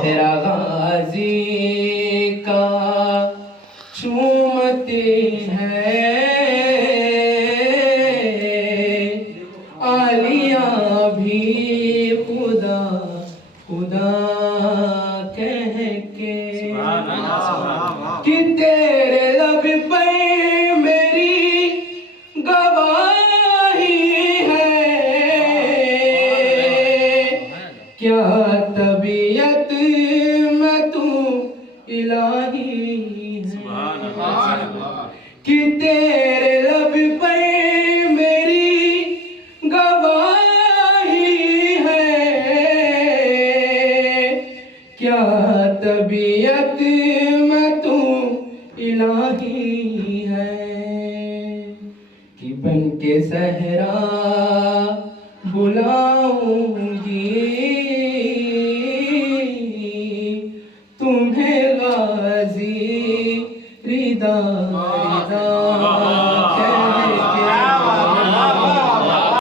चेहरा गाजी का चूमती है, आलिया भी खुदा खुदा कह के कि तेरे लब पर मेरी गवाही है, क्या तबीयत में तू इलाही है, कि तेरे लब पर मेरी गवाही है, क्या तबीयत में तू इलाही है, कि बन के सहरा बुलाऊंगी तुम्हें गाजी रिदा रिदा